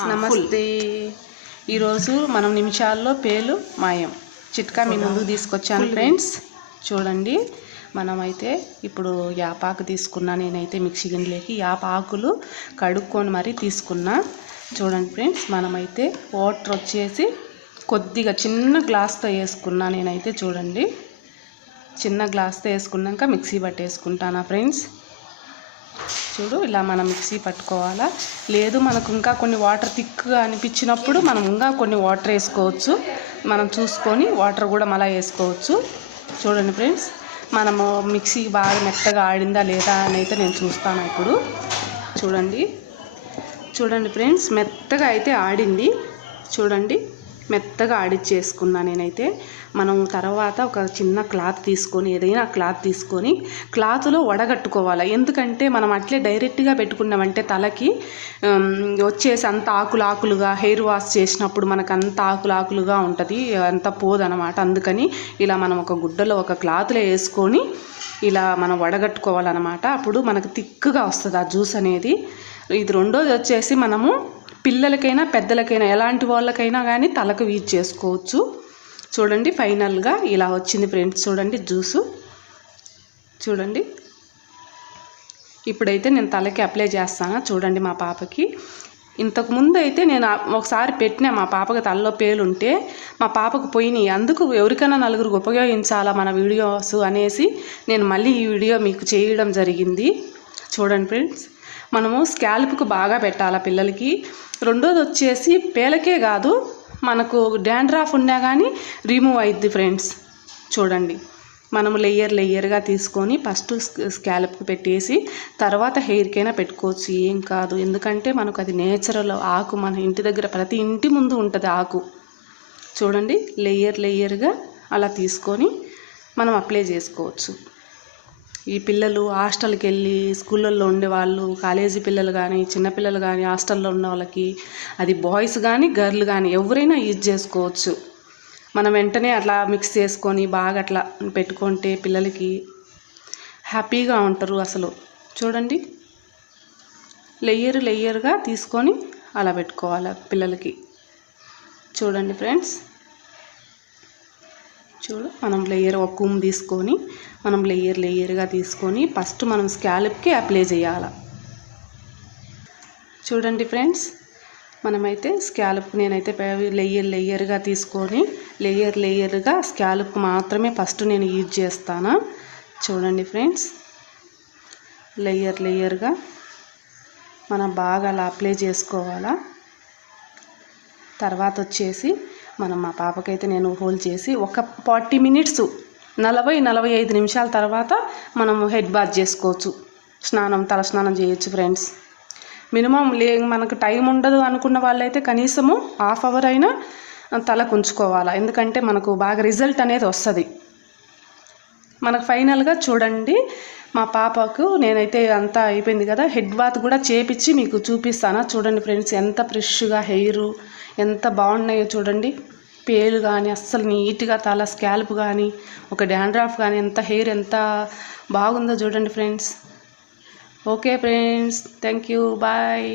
నమస్తే. ఈరోజు మనం నిమిషాల్లో పేలు మాయం చిట్కా మీ ముందుకు తీసుకొచ్చాను ఫ్రెండ్స్. చూడండి, మనమైతే ఇప్పుడు యాపాకు తీసుకున్నా. నేనైతే మిక్సీ గిన్నెలోకి యాపాకులు కడుక్కొని మరీ తీసుకున్నా. చూడండి ఫ్రెండ్స్, మనమైతే వాటర్ వచ్చేసి కొద్దిగా చిన్న గ్లాస్తో వేసుకున్నా. నేనైతే చూడండి, చిన్న గ్లాస్తో వేసుకున్నాక మిక్సీ పట్టేసుకుంటానా ఫ్రెండ్స్. చూడు, ఇలా మనం మిక్సీ పట్టుకోవాలా. లేదు మనకు ఇంకా కొన్ని వాటర్ థిక్గా అనిపించినప్పుడు మనం ఇంకా కొన్ని వాటర్ వేసుకోవచ్చు. మనం చూసుకొని వాటర్ కూడా మళ్ళీ వేసుకోవచ్చు. చూడండి ఫ్రెండ్స్, మనము మిక్సీ బాగా మెత్తగా ఆడిందా లేదా అని అయితే నేను చూస్తాను ఇప్పుడు. చూడండి ఫ్రెండ్స్, మెత్తగా అయితే ఆడింది. చూడండి, మెత్తగా ఆడిచ్చేసుకున్నా నేనైతే. మనం తర్వాత ఒక చిన్న క్లాత్ తీసుకొని, ఏదైనా క్లాత్ తీసుకొని క్లాత్లో వడగట్టుకోవాలి. ఎందుకంటే మనం అట్లే డైరెక్ట్గా పెట్టుకున్నామంటే తలకి వచ్చేసి అంత ఆకులుగా హెయిర్ వాష్ చేసినప్పుడు మనకు అంత ఆకులుగా ఉంటుంది, అంత పోదనమాట. అందుకని ఇలా మనం ఒక గుడ్డలో ఒక క్లాత్లో వేసుకొని ఇలా మనం వడగట్టుకోవాలన్నమాట. అప్పుడు మనకు థిక్గా వస్తుంది ఆ జ్యూస్ అనేది. ఇది రెండోది వచ్చేసి మనము పిల్లలకైనా పెద్దలకైనా ఎలాంటి వాళ్ళకైనా కానీ తలకు యూజ్ చేసుకోవచ్చు. చూడండి, ఫైనల్గా ఇలా వచ్చింది ఫ్రెండ్స్. చూడండి జ్యూసు, చూడండి. ఇప్పుడైతే నేను తలకి అప్లై చేస్తాను. చూడండి, మా పాపకి ఇంతకుముందు అయితే నేను ఒకసారి పెట్టినా మా పాపకి తలలో పేలుంటే మా పాపకు పోయినాయి. అందుకు ఎవరికైనా నలుగురికి ఉపయోగించాలా మన వీడియోస్ అనేసి నేను మళ్ళీ ఈ వీడియో మీకు చేయడం జరిగింది. చూడండి ఫ్రెండ్స్, మనము స్కాల్ప్కు బాగా పెట్టాలా పిల్లలకి. రెండోది వచ్చేసి పేలకే కాదు, మనకు ఉన్నా కానీ రిమూవ్ అయ్యిద్ది ఫ్రెండ్స్. చూడండి, మనము లేయర్గా తీసుకొని ఫస్ట్ స్కాల్ప్కి పెట్టేసి తర్వాత హెయిర్కైనా పెట్టుకోవచ్చు, ఏం కాదు. ఎందుకంటే మనకు అది నేచురల్ ఆకు, మన ఇంటి దగ్గర ప్రతి ఇంటి ముందు ఉంటుంది ఆకు. చూడండి, లేయర్గా అలా తీసుకొని మనం అప్లై చేసుకోవచ్చు. ఈ పిల్లలు హాస్టల్కి వెళ్ళి స్కూళ్ళల్లో ఉండేవాళ్ళు, కాలేజీ పిల్లలు కానీ చిన్నపిల్లలు కానీ హాస్టల్లో ఉన్న వాళ్ళకి, అది బాయ్స్ కానీ గర్ల్ కానీ ఎవరైనా యూజ్ చేసుకోవచ్చు. మనం వెంటనే అట్లా మిక్స్ చేసుకొని బాగా అట్లా పెట్టుకుంటే పిల్లలకి హ్యాపీగా ఉంటారు అసలు. చూడండి, లేయర్గా తీసుకొని అలా పెట్టుకోవాలి పిల్లలకి. చూడండి ఫ్రెండ్స్, మనం ఒక కూమ్ తీసుకొని మనం లేయర్గా తీసుకొని ఫస్ట్ మనం స్కాల్ప్కి అప్లై చేయాలి. చూడండి ఫ్రెండ్స్, మనమైతే స్కాల్ప్ నేనైతే లేయర్గా తీసుకొని లేయర్గా స్కాల్ప్ మాత్రమే ఫస్ట్ నేను యూజ్ చేస్తాను. చూడండి ఫ్రెండ్స్, లేయర్గా మనం బాగా అలా అప్లై చేసుకోవాలా. తర్వాత వచ్చేసి మా పాపకైతే నేను హోల్డ్ చేసి ఒక 40 మినిట్స్ 40-45 నిమిషాల తర్వాత మనము హెడ్ బాత్ చేసుకోవచ్చు, తల స్నానం చేయొచ్చు ఫ్రెండ్స్. మినిమం మనకు టైం ఉండదు అనుకున్న వాళ్ళైతే కనీసము ½ అవర్ అయినా తలకు ఉంచుకోవాలి. ఎందుకంటే మనకు బాగా రిజల్ట్ అనేది వస్తుంది మనకు. ఫైనల్గా చూడండి, మా పాపకు నేనైతే అంతా అయిపోయింది కదా, హెడ్ బాత్ కూడా చేపించి మీకు చూపిస్తాను. చూడండి ఫ్రెండ్స్, ఎంత ఫ్రెష్గా హెయిర్ ఎంత బాగున్నాయో చూడండి. పేలు కానీ అస్సలు నీట్గా తల స్కాల్ప్ కానీ ఒక డాండ్రఫ్ కానీ హెయిర్ ఎంత బాగుందో చూడండి friends. Okay friends, thank you, bye.